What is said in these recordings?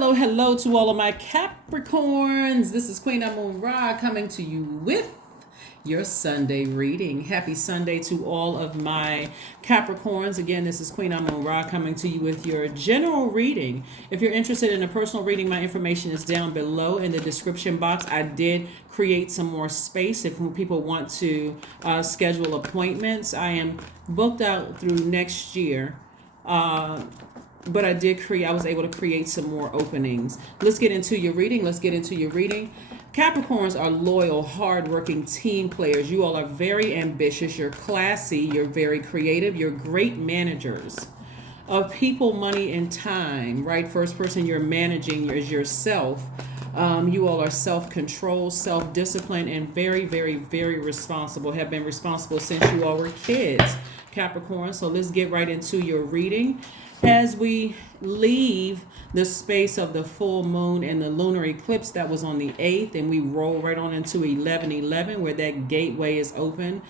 Hello, hello to all of my Capricorns. This is Queen Amun Ra coming to you with your Sunday reading. Happy Sunday to all of my Capricorns. Again, this is Queen Amun Ra coming to you with your general reading. If you're interested in a personal reading, my information is down below in the description box. I did create some more space if people want to schedule appointments. I am booked out through next year. But I was able to create some more openings. Let's get into your reading. Capricorns are loyal, hardworking team players. You all are very ambitious. You're classy. You're very creative. You're great managers of people, money, and time, right? First person you're managing is yourself. You all are self-controlled, self-disciplined, and very, very, very responsible. Have been responsible since you all were kids, Capricorn. So let's get right into your reading. As we leave the space of the full moon and the lunar eclipse that was on the 8th, and we roll right on into 11/11, where that gateway is open,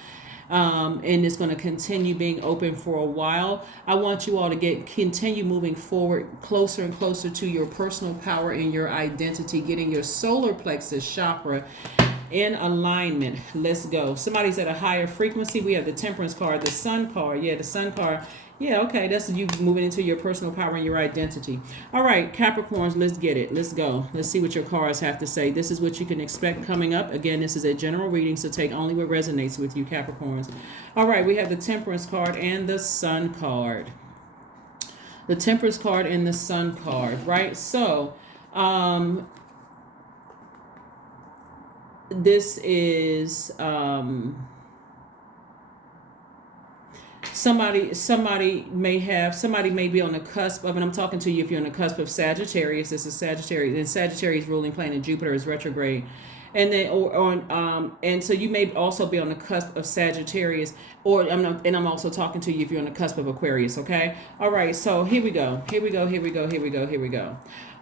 and it's going to continue being open for a while. I want you all to continue moving forward closer and closer to your personal power and your identity, getting your solar plexus chakra in alignment. Let's go. Somebody's at a higher frequency. We have the Temperance card, the Sun card. Yeah, the Sun card. Yeah, okay, that's you moving into your personal power and your identity. All right, Capricorns, let's get it. Let's go. Let's see what your cards have to say. This is what you can expect coming up. Again, this is a general reading, so take only what resonates with you, Capricorns. All right, we have the Temperance card and the Sun card. The Temperance card and the Sun card, right? So, this is somebody may be on the cusp of, and I'm talking to you if you're on the cusp of Sagittarius. This is Sagittarius, and Sagittarius ruling planet Jupiter is retrograde, and then and so you may also be on the cusp of Sagittarius, I'm also talking to you if you're on the cusp of Aquarius. Okay, all right. So here we go.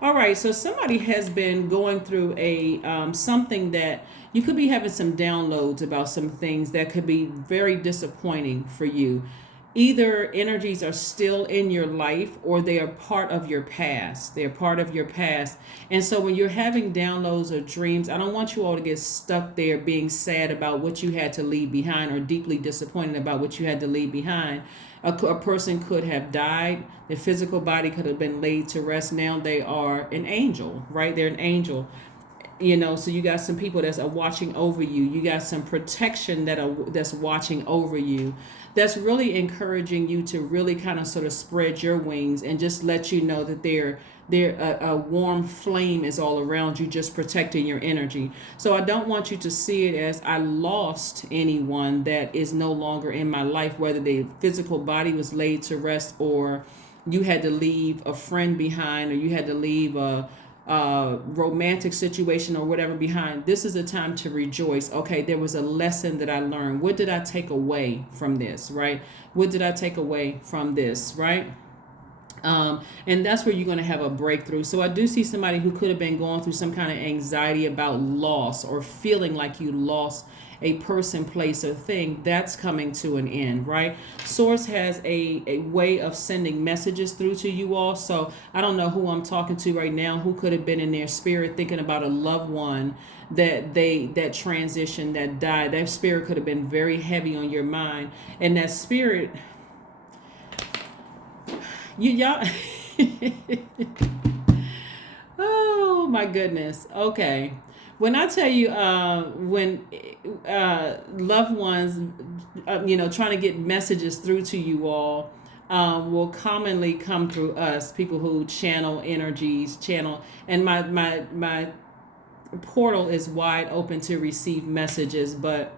All right. So somebody has been going through a something that you could be having some downloads about some things that could be very disappointing for you. Either energies are still in your life or they are part of your past. And so when you're having downloads or dreams, I don't want you all to get stuck there being sad about what you had to leave behind or deeply disappointed about what you had to leave behind. A person could have died. Their physical body could have been laid to rest. Now they are an angel, right? They're an angel. So you got some people that's watching over you. You got some protection that's watching over you. That's really encouraging you to really kind of sort of spread your wings and just let you know that a warm flame is all around you, just protecting your energy. So I don't want you to see it as I lost anyone that is no longer in my life, whether the physical body was laid to rest or you had to leave a friend behind or you had to leave a romantic situation or whatever behind. This is a time to rejoice. Okay, there was a lesson that I learned. What did I take away from this, right? What did I take away from this, right? And that's where you're going to have a breakthrough. So I do see somebody who could have been going through some kind of anxiety about loss or feeling like you lost a person, place, or thing. That's coming to an end, right? Source has a way of sending messages through to you all. So I don't know who I'm talking to right now, who could have been in their spirit thinking about a loved one that transition, that died. That spirit could have been very heavy on your mind. And that spirit, y'all oh my goodness. Okay. When I tell you, when loved ones, trying to get messages through to you all, will commonly come through us, people who channel energies, and my portal is wide open to receive messages, but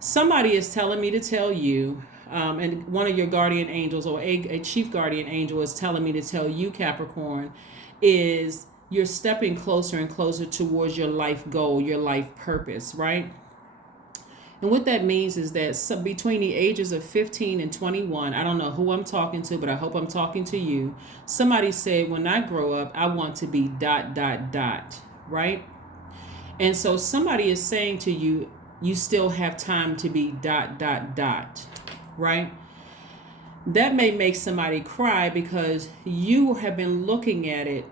somebody is telling me to tell you, and one of your guardian angels or a chief guardian angel is telling me to tell you, Capricorn, is you're stepping closer and closer towards your life goal, your life purpose, right? And what that means is that between the ages of 15 and 21, I don't know who I'm talking to, but I hope I'm talking to you. Somebody said, when I grow up, I want to be ... right? And so somebody is saying to you, you still have time to be ... right? That may make somebody cry because you have been looking at it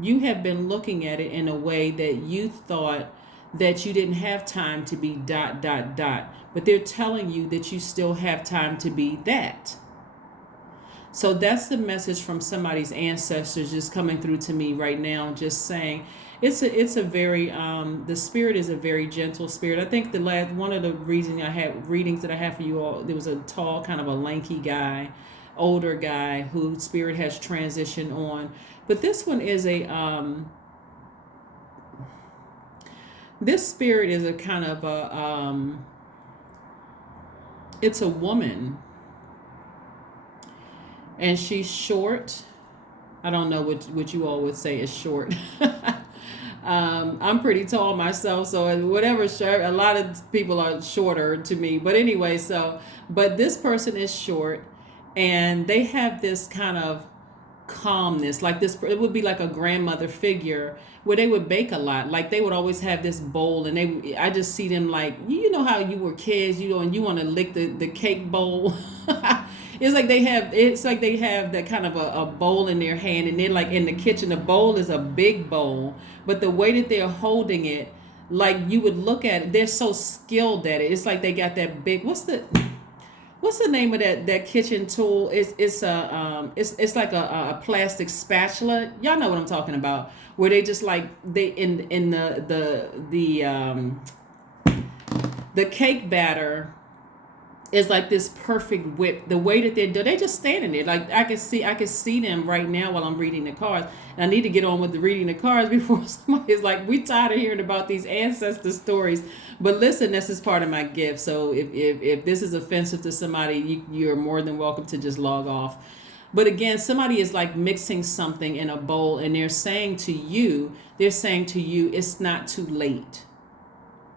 You have been looking at it in a way that you thought that you didn't have time to be dot dot dot, but they're telling you that you still have time to be that. So that's the message from somebody's ancestors just coming through to me right now, just saying it's a very the spirit is a very gentle spirit. I think the last one of the reasons I had readings that I have for you all, there was a tall, kind of a lanky guy, older guy whose spirit has transitioned on. But this one is a this spirit is a kind of a it's a woman, and she's short. I don't know what you all would say is short. I'm pretty tall myself, so whatever short, a lot of people are shorter to me. But anyway, so but this person is short, and they have this kind of calmness, like this. It would be like a grandmother figure where they would bake a lot. Like they would always have this bowl, and I just see them like, you know how you were kids, you know, and you want to lick the cake bowl. It's like they have that kind of a bowl in their hand, and then like in the kitchen, the bowl is a big bowl, but the way that they're holding it, like you would look at it, they're so skilled at it. It's like they got that big, what's the name of that kitchen tool? It's like a plastic spatula. Y'all know what I'm talking about. Where they just like they in the cake batter is like this perfect whip. The way that they just standing there. Like I can see them right now while I'm reading the cards. And I need to get on with the reading the cards before somebody's like, we tired of hearing about these ancestor stories. But listen, this is part of my gift. So if this is offensive to somebody, you're more than welcome to just log off. But again, somebody is like mixing something in a bowl, and they're saying to you, it's not too late.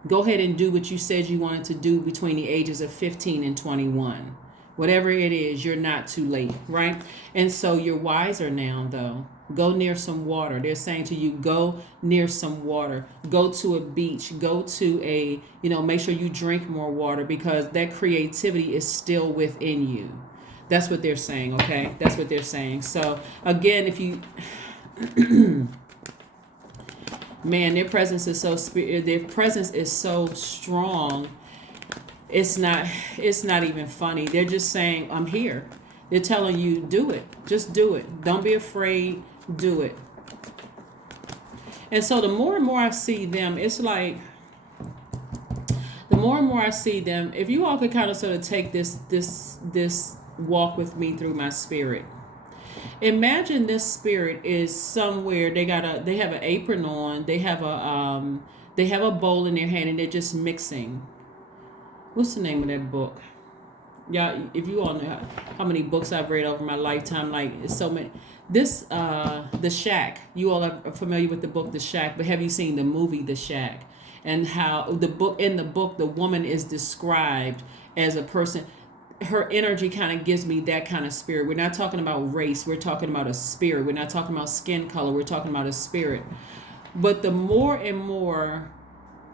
Go ahead and do what you said you wanted to do between the ages of 15 and 21. Whatever it is, you're not too late, right? And so you're wiser now, though. Go near some water. They're saying to you, go near some water. Go to a beach. Go to make sure you drink more water, because that creativity is still within you. That's what they're saying, okay? That's what they're saying. So, again, if you... Man, their presence is so strong. It's not even funny. They're just saying, I'm here. They're telling you, do it. Just do it. Don't be afraid. Do it. And so the more and more I see them, it's like the more and more I see them, if you all could kind of sort of take this walk with me through my spirit. Imagine this spirit is somewhere. They have an apron on. They have a bowl in their hand, and they're just mixing. What's the name of that book? Yeah, if you all know how many books I've read over my lifetime, like it's so many. This The Shack. You all are familiar with the book The Shack, but have you seen the movie The Shack? And how in the book the woman is described as a person. Her energy kind of gives me that kind of spirit. We're not talking about race. We're talking about a spirit. We're not talking about skin color. We're talking about a spirit. But the more and more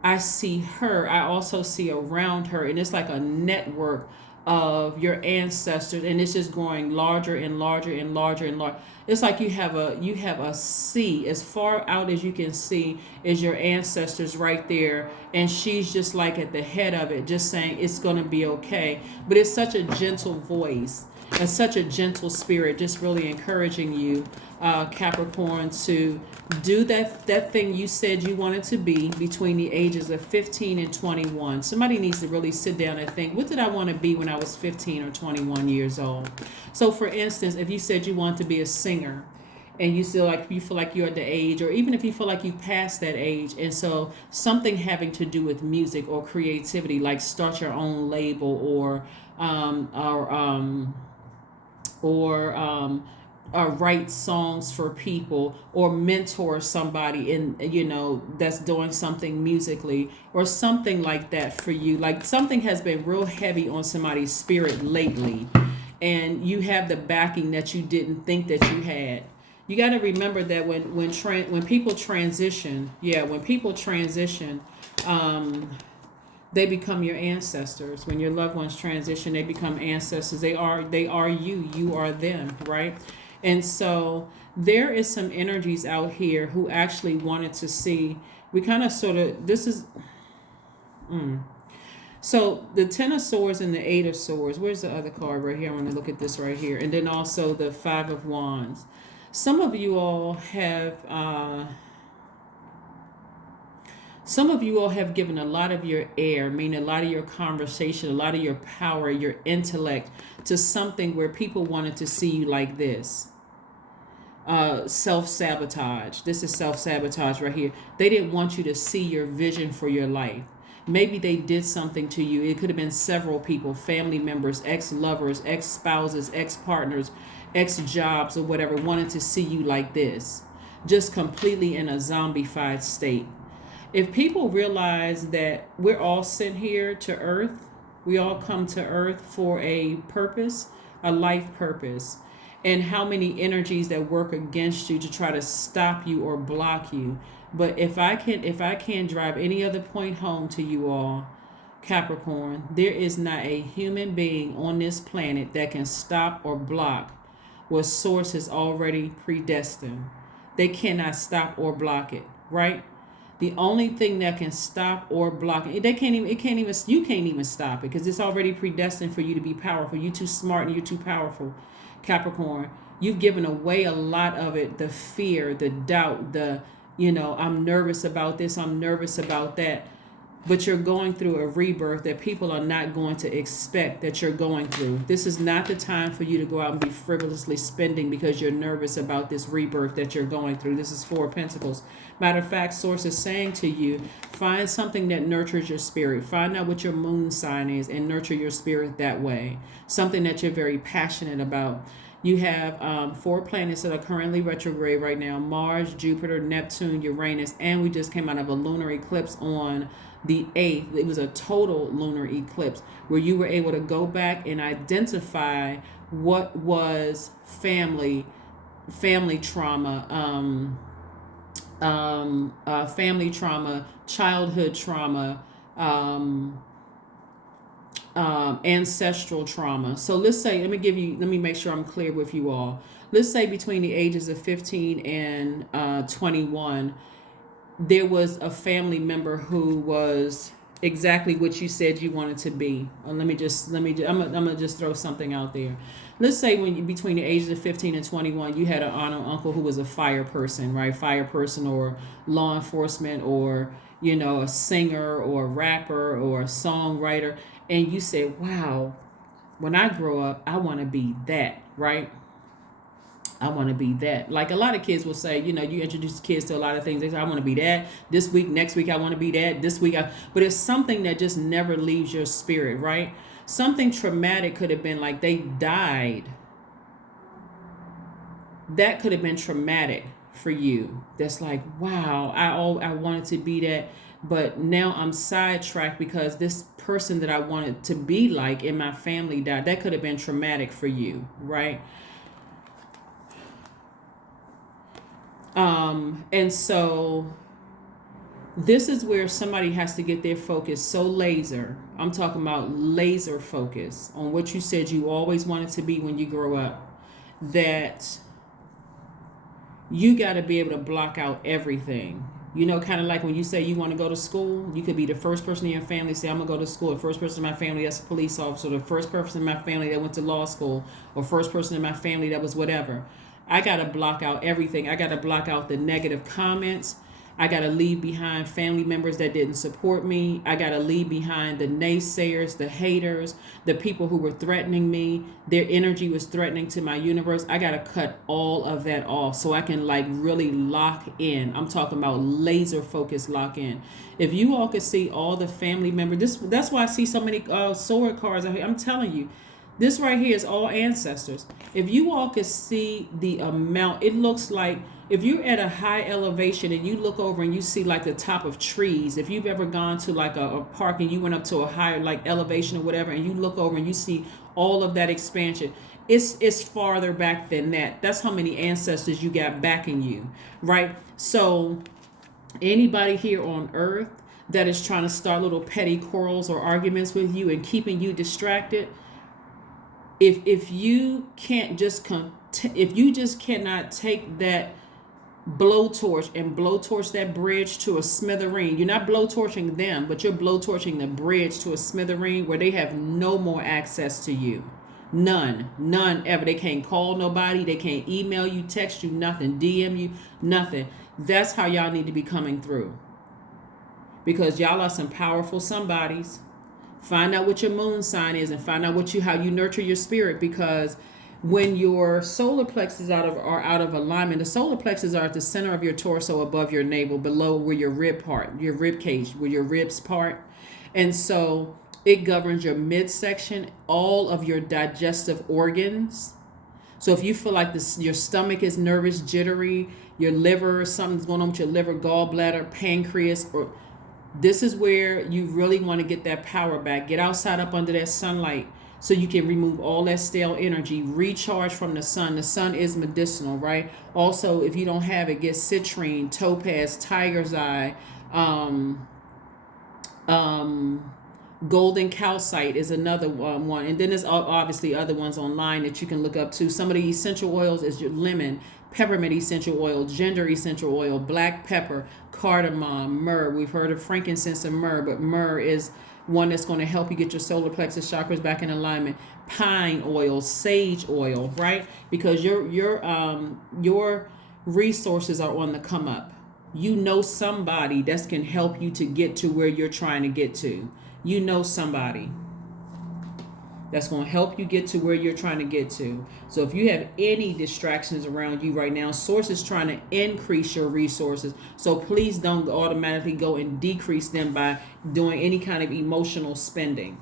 I see her, I also see around her, and it's like a network of your ancestors, and it's just growing larger and larger and larger and larger. It's like you have a sea as far out as you can see is your ancestors right there, and she's just like at the head of it, just saying it's going to be okay. But it's such a gentle voice and such a gentle spirit, just really encouraging you, Capricorn, to do that thing you said you wanted to be between the ages of 15 and 21. Somebody needs to really sit down and think, what did I want to be when I was 15 or 21 years old? So for instance, if you said you want to be a singer, and you feel like you're at the age, or even if you feel like you've passed that age, and so something having to do with music or creativity, like start your own label, or write songs for people, or mentor somebody that's doing something musically, or something like that for you. Like something has been real heavy on somebody's spirit lately, and you have the backing that you didn't think that you had. You got to remember that when people transition, they become your ancestors. When your loved ones transition, they become ancestors. They are you. You are them, right? And so there is some energies out here who actually wanted to see. We kind of sort of, this is, so the Ten of Swords and the Eight of Swords. Where's the other card right here? I want to look at this right here. And then also the Five of Wands. Some of you all have, given a lot of your air, meaning a lot of your conversation, a lot of your power, your intellect to something where people wanted to see you like this. Self-sabotage. This is self-sabotage right here. They didn't want you to see your vision for your life. Maybe they did something to you. It could have been several people, family members, ex-lovers, ex-spouses, ex-partners, ex-jobs, or whatever, wanted to see you like this, just completely in a zombified state. If people realize that we're all sent here to earth, we all come to earth for a purpose, a life purpose, and how many energies that work against you to try to stop you or block you. But if I can drive any other point home to you all, Capricorn, there is not a human being on this planet that can stop or block what Source has already predestined. They cannot stop or block it, right? The only thing that can stop or block it, you can't even stop it, because it's already predestined for you to be powerful. You're too smart and you're too powerful, Capricorn. You've given away a lot of it, the fear, the doubt, I'm nervous about this, I'm nervous about that. But you're going through a rebirth that people are not going to expect that you're going through. This is not the time for you to go out and be frivolously spending because you're nervous about this rebirth that you're going through. This is Four of Pentacles. Matter of fact, Source is saying to you, find something that nurtures your spirit. Find out what your moon sign is and nurture your spirit that way. Something that you're very passionate about. You have 4 planets that are currently retrograde right now: Mars, Jupiter, Neptune, Uranus, and we just came out of a lunar eclipse on the 8th. It was a total lunar eclipse where you were able to go back and identify what was family trauma, childhood trauma, ancestral trauma. So let's say, let me make sure I'm clear with you all. Let's say between the ages of 15 and 21, there was a family member who was exactly what you said you wanted to be. I'm gonna just throw something out there. Let's say between the ages of 15 and 21, you had an aunt or uncle who was a fire person, right? Fire person or law enforcement, or a singer or a rapper or a songwriter, and you said, wow, when I grow up, I want to be that, right? I want to be that. Like a lot of kids will say, you introduce kids to a lot of things. They say, I want to be that this week, next week I want to be that, this week but it's something that just never leaves your spirit, right? Something traumatic could have been like they died. That could have been traumatic for you. That's like, wow, I wanted to be that, but now I'm sidetracked because this person that I wanted to be like in my family died. That could have been traumatic for you, right? And so this is where somebody has to get their focus so laser. I'm talking about laser focus on what you said you always wanted to be when you grow up, that you got to be able to block out everything. Kind of like when you say you want to go to school, you could be the first person in your family to say, I'm going to go to school. The first person in my family that's a police officer, the first person in my family that went to law school, or first person in my family that was whatever. I got to block out everything. I got to block out the negative comments. I got to leave behind family members that didn't support me. I got to leave behind the naysayers, the haters, the people who were threatening me. Their energy was threatening to my universe. I got to cut all of that off so I can really lock in. I'm talking about laser focus lock in. If you all could see all the family members, that's why I see so many sword cards out here. I'm telling you, this right here is all ancestors. If you all could see the amount, it looks like if you're at a high elevation and you look over and you see like the top of trees, if you've ever gone to like a park and you went up to a higher like elevation or whatever, and you look over and you see all of that expansion, it's farther back than that. That's how many ancestors you got backing you, right? So anybody here on earth that is trying to start little petty quarrels or arguments with you and keeping you distracted, if you can't just if you just cannot take that blowtorch and blowtorch that bridge to a smithereen, you're not blowtorching them, but you're blowtorching the bridge to a smithereen where they have no more access to you. None ever. They can't call nobody. They can't email you, text you, nothing, DM you, nothing. That's how y'all need to be coming through. Because y'all are some powerful somebodies. Find out what your moon sign is and find out how you nurture your spirit, because when your solar plexus are out of alignment, the solar plexus are at the center of your torso, above your navel, below where your rib cage, where your ribs part. And so it governs your midsection, all of your digestive organs. So if you feel like your stomach is nervous, jittery, your liver, something's going on with your liver, gallbladder, pancreas, or this is where you really want to get that power back. Get outside up under that sunlight so you can remove all that stale energy. Recharge from the sun. The sun is medicinal, right? Also, if you don't have it, get citrine, topaz, tiger's eye, golden calcite is another one. And then there's obviously other ones online that you can look up too. Some of the essential oils is your lemon, peppermint essential oil, ginger essential oil, black pepper, cardamom, myrrh. We've heard of frankincense and myrrh, but myrrh is one that's going to help you get your solar plexus chakras back in alignment. Pine oil, sage oil, right? Because your resources are on the come up. You know somebody that can help you to get to where you're trying to get to. You know somebody that's going to help you get to where you're trying to get to. So if you have any distractions around you right now, source is trying to increase your resources. So please don't automatically go and decrease them by doing any kind of emotional spending.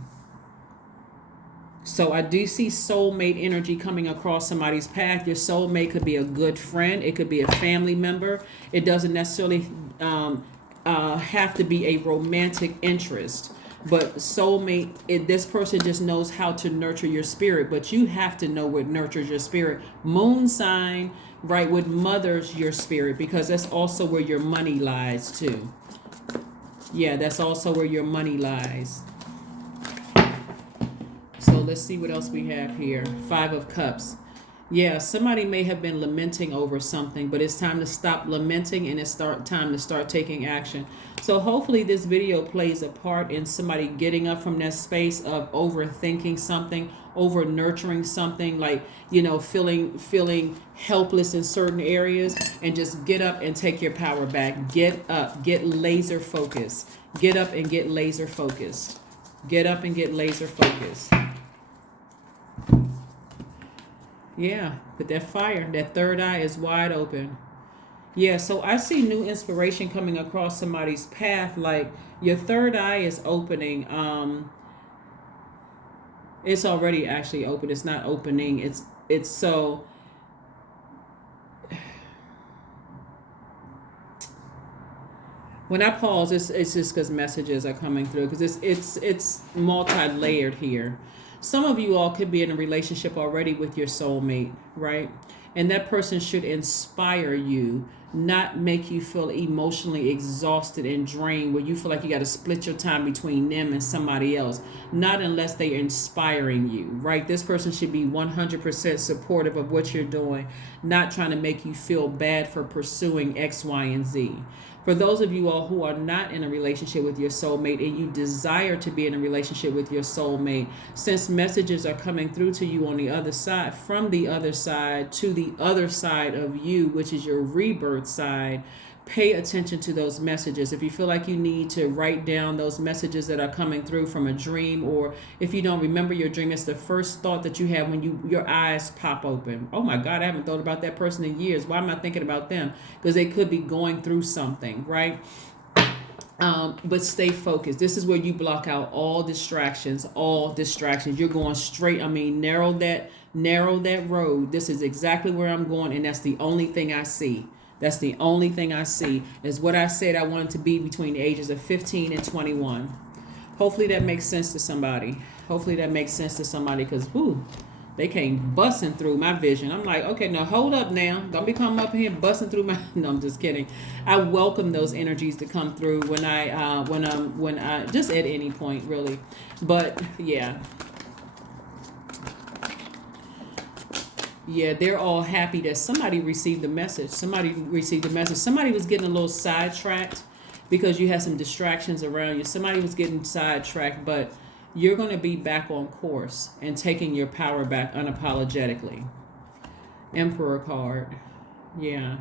So I do see soulmate energy coming across somebody's path. Your soulmate could be a good friend. It could be a family member. It doesn't necessarily have to be a romantic interest. But soulmate, this person just knows how to nurture your spirit, but you have to know what nurtures your spirit. Moon sign, right, what mothers your spirit, because that's also where your money lies too. Yeah, that's also where your money lies. So let's see what else we have here. 5 of Cups. Yeah, somebody may have been lamenting over something, but it's time to stop lamenting and it's time to start taking action. So hopefully this video plays a part in somebody getting up from that space of overthinking something, over nurturing something, like, feeling helpless in certain areas, and just get up and take your power back. Get up, get laser focused. Get up and get laser focused. Get up and get laser focused. Yeah, but that fire, that third eye is wide open. Yeah, so I see new inspiration coming across somebody's path. Like your third eye is opening. It's already actually open. It's not opening. It's so. When I pause, it's just because messages are coming through, because it's multi-layered here. Some of you all could be in a relationship already with your soulmate, right? And that person should inspire you, not make you feel emotionally exhausted and drained, where you feel like you got to split your time between them and somebody else. Not unless they're inspiring you, right? This person should be 100% supportive of what you're doing, not trying to make you feel bad for pursuing X, Y, and Z. For those of you all who are not in a relationship with your soulmate and you desire to be in a relationship with your soulmate, since messages are coming through to you on the other side, from the other side to the other side of you, which is your rebirth side, pay attention to those messages. If you feel like you need to write down those messages that are coming through from a dream, or if you don't remember your dream, it's the first thought that you have when your eyes pop open. Oh my God, I haven't thought about that person in years. Why am I thinking about them? Because they could be going through something, right? But stay focused. This is where you block out all distractions. You're going straight. Narrow that road. This is exactly where I'm going, and that's the only thing I see. That's the only thing I see, is what I said I wanted to be between the ages of 15 and 21. Hopefully that makes sense to somebody. Because, they came busting through my vision. I'm like, okay, now hold up now. Don't be coming up here busting through my... No, I'm just kidding. I welcome those energies to come through when I just at any point, really. But, yeah. Yeah, they're all happy that somebody received the message. Somebody received the message. Somebody was getting a little sidetracked because you had some distractions around you. Somebody was getting sidetracked, but you're going to be back on course and taking your power back unapologetically. Emperor card. Yeah.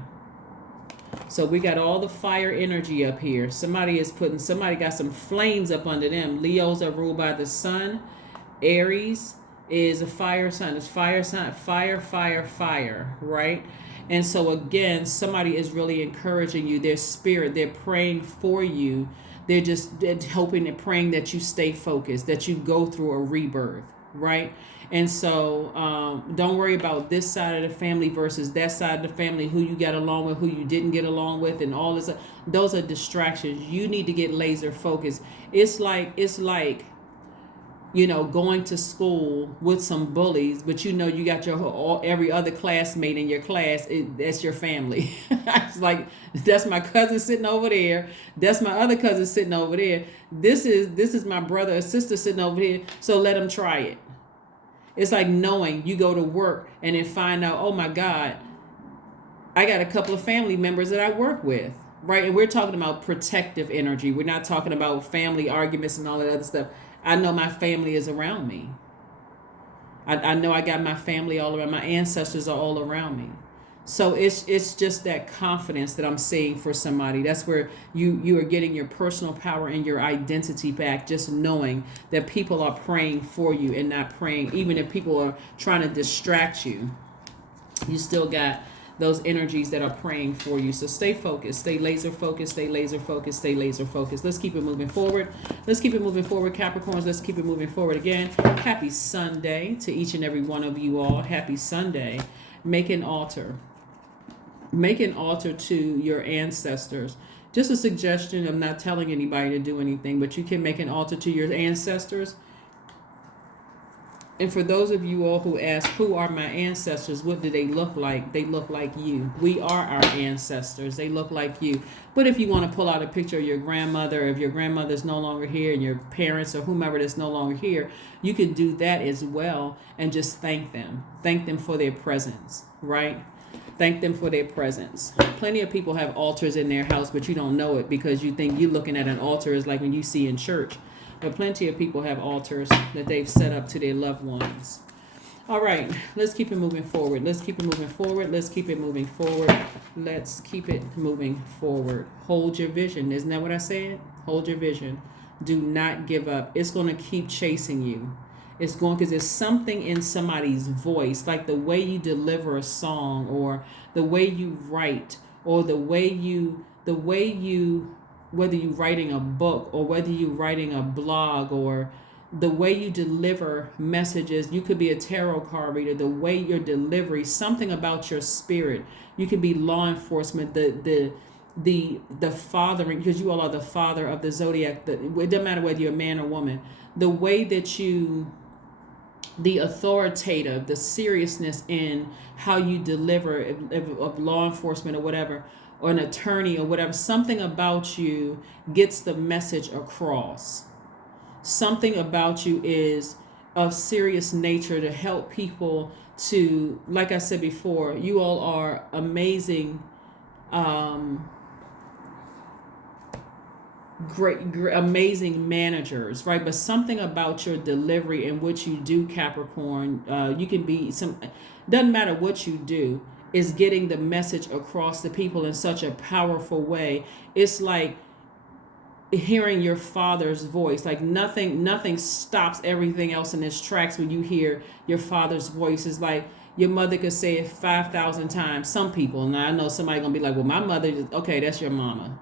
So we got all the fire energy up here. Somebody got some flames up under them. Leos are ruled by the sun. Aries is a fire sign. It's fire sign, fire, right? And so again, somebody is really encouraging you. Their spirit, they're praying for you. They're hoping and praying that you stay focused, that you go through a rebirth, right? And so don't worry about this side of the family versus that side of the family, who you got along with, who you didn't get along with, and all this. Those are distractions. You need to get laser focused. It's like going to school with some bullies, but you got every other classmate in your class. That's your family. It's like, that's my cousin sitting over there. That's my other cousin sitting over there. This is my brother or sister sitting over here. So let them try it. It's like knowing you go to work and then find out, oh my God, I got a couple of family members that I work with. Right. And we're talking about protective energy. We're not talking about family arguments and all that other stuff. I know my family is around me. I know I got my family all around. My ancestors are all around me. So it's just that confidence that I'm seeing for somebody. That's where you are getting your personal power and your identity back, just knowing that people are praying for you and not praying. Even if people are trying to distract you, you still got those energies that are praying for you. So stay focused, stay laser focused, stay laser focused, stay laser focused. Let's keep it moving forward. Let's keep it moving forward, Capricorns. Let's keep it moving forward again. Happy Sunday to each and every one of you all. Happy Sunday. Make an altar. Make an altar to your ancestors. Just a suggestion. I'm not telling anybody to do anything, but you can make an altar to your ancestors. And for those of you all who ask, who are my ancestors? What do they look like? They look like you. We are our ancestors. They look like you. But if you want to pull out a picture of your grandmother, if your grandmother's no longer here and your parents or whomever that's no longer here, you can do that as well and just thank them. Thank them for their presence, right? Thank them for their presence. Plenty of people have altars in their house, but you don't know it because you think you're looking at an altar is like when you see in church. But plenty of people have altars that they've set up to their loved ones. All right, let's keep it moving forward. Let's keep it moving forward. Let's keep it moving forward. Let's keep it moving forward. Hold your vision. Isn't that what I said? Hold your vision. Do not give up. It's going to keep chasing you. It's going, because there's something in somebody's voice, like the way you deliver a song, or the way you write, or the way you whether you're writing a book or whether you're writing a blog, or the way you deliver messages. You could be a tarot card reader. The way your delivery, something about your spirit. You can be law enforcement, the fathering, because you all are the father of the Zodiac. It doesn't matter whether you're a man or woman. The way that the authoritative, the seriousness in how you deliver of law enforcement or whatever, or an attorney or whatever, something about you gets the message across. Something about you is of serious nature to help people to, like I said before, you all are amazing, amazing managers, right? But something about your delivery and what you do, Capricorn, you can be doesn't matter what you do, is getting the message across to people in such a powerful way. It's like hearing your father's voice. Like nothing stops everything else in its tracks when you hear your father's voice. It's like your mother could say it 5,000 times. Some people, and I know somebody gonna be like, well, my mother, okay, that's your mama.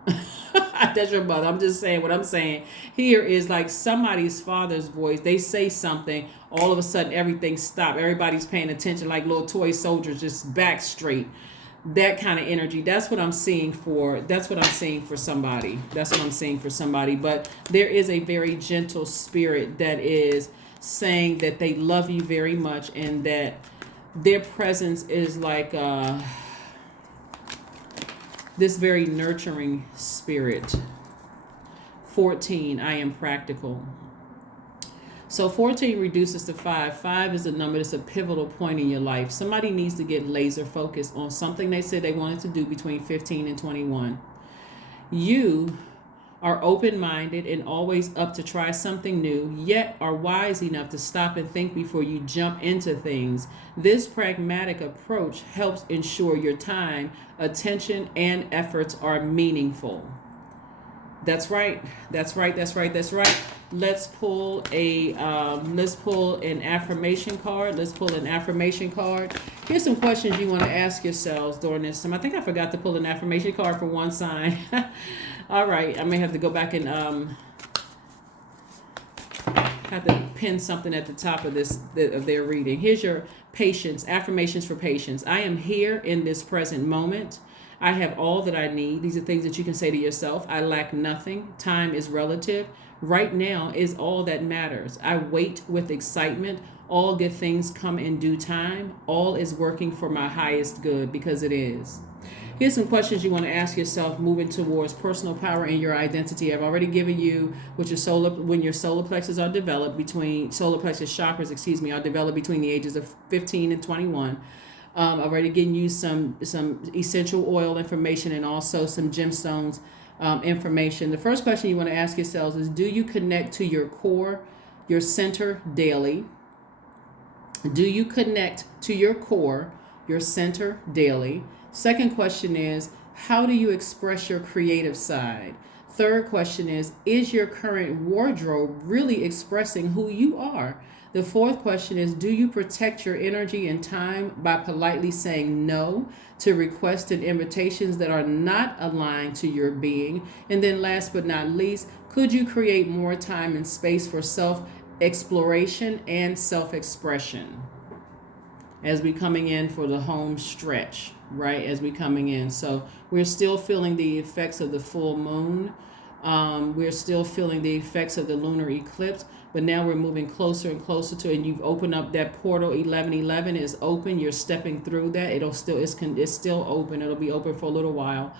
That's your mother. I'm just saying what I'm saying. Here is like somebody's father's voice. They say something, all of a sudden everything stops. Everybody's paying attention like little toy soldiers, just back straight. That kind of energy. That's what I'm seeing for. That's what I'm seeing for somebody. That's what I'm seeing for somebody. But there is a very gentle spirit that is saying that they love you very much, and that their presence is like this very nurturing spirit. 14, I am practical. So 14 reduces to 5. 5 is a number that's a pivotal point in your life. Somebody needs to get laser focused on something they said they wanted to do between 15 and 21. You are open-minded and always up to try something new, yet are wise enough to stop and think before you jump into things. This pragmatic approach helps ensure your time, attention, and efforts are meaningful. That's right. That's right. That's right. That's right. Let's pull an affirmation card. Let's pull an affirmation card. Here's some questions you want to ask yourselves during this time. I think I forgot to pull an affirmation card for one sign. All right, I may have to go back and have to pin something at the top of their reading. Here's your patience, affirmations for patience. I am here in this present moment. I have all that I need. These are things that you can say to yourself. I lack nothing. Time is relative. Right now is all that matters. I wait with excitement. All good things come in due time. All is working for my highest good, because it is. Here's some questions you want to ask yourself moving towards personal power and your identity. I've already given you when your solar plexus are developed solar plexus chakras, are developed between the ages of 15 and 21. I've already given you some essential oil information and also some gemstones information. The first question you want to ask yourselves is, do you connect to your core, your center daily? Do you connect to your core, your center daily? Second question is, how do you express your creative side? Third question is your current wardrobe really expressing who you are? The fourth question is, do you protect your energy and time by politely saying no to requests and invitations that are not aligned to your being? And then last but not least, could you create more time and space for self-exploration and self-expression? As we coming in for the home stretch, right? As we coming in. So we're still feeling the effects of the full moon. We're still feeling the effects of the lunar eclipse, but now we're moving closer and closer to it. And you've opened up that portal. 1111 is open. You're stepping through that. It's still open. It'll be open for a little while.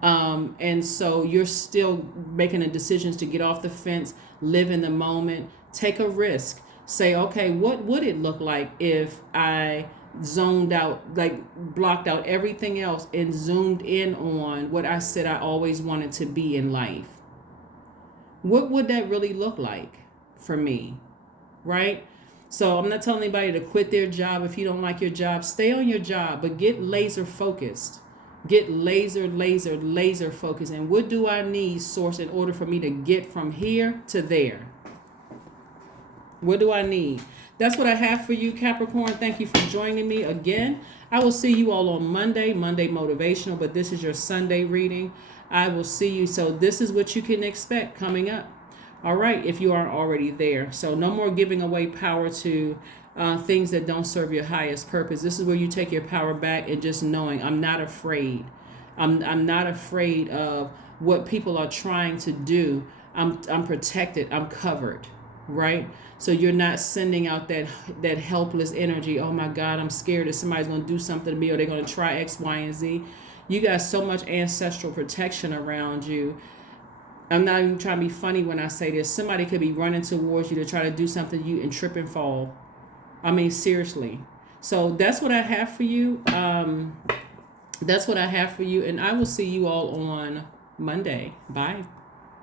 And so you're still making the decisions to get off the fence, live in the moment, take a risk. Say, okay, what would it look like if I zoned out, like blocked out everything else and zoomed in on what I said I always wanted to be in life? What would that really look like for me, right? So I'm not telling anybody to quit their job. If you don't like your job, stay on your job, but get laser focused. Get laser focused. And what do I need, source, in order for me to get from here to there? What do I need? That's what I have for you, Capricorn. Thank you for joining me again. I will see you all on Monday Motivational, but this is your Sunday reading. I will see you. So this is what you can expect coming up. All right, if you aren't already there. So no more giving away power to things that don't serve your highest purpose. This is where you take your power back and just knowing I'm not afraid. I'm not afraid of what people are trying to do. I'm protected. I'm covered. Right? So you're not sending out that helpless energy. Oh my God, I'm scared that somebody's going to do something to me, or they're going to try X, Y, and Z. You got so much ancestral protection around you. I'm not even trying to be funny when I say this. Somebody could be running towards you to try to do something to you and trip and fall. I mean, seriously. So that's what I have for you. That's what I have for you. And I will see you all on Monday. Bye.